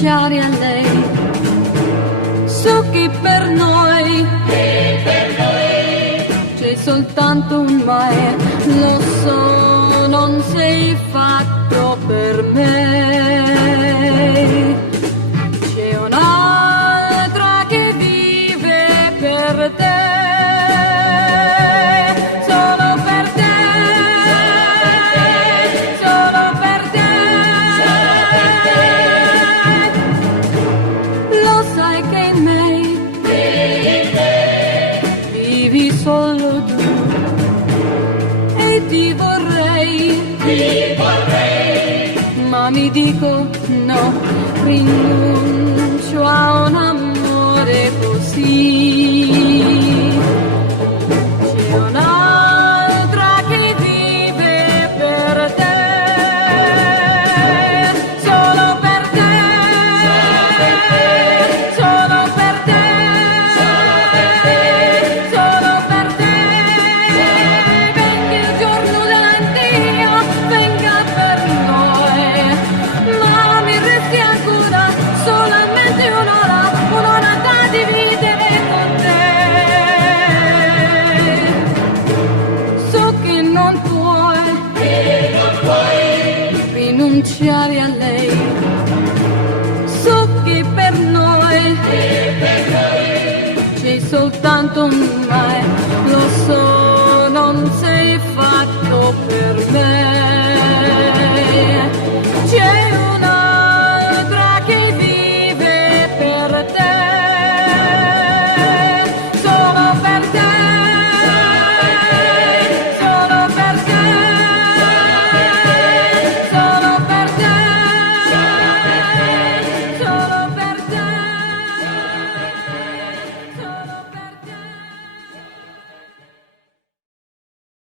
rinunciare a lei. So che per noi c'è soltanto un mai, lo so, non sei fatto per me. C'è un'altra che vive per te. Solo tu e ti vorrei, ma mi dico no, rinuncio a un amore così. C'è un'altra che vive per te, solo per te, solo per te. Rinunciare a lei, so che per noi c'è soltanto un mai.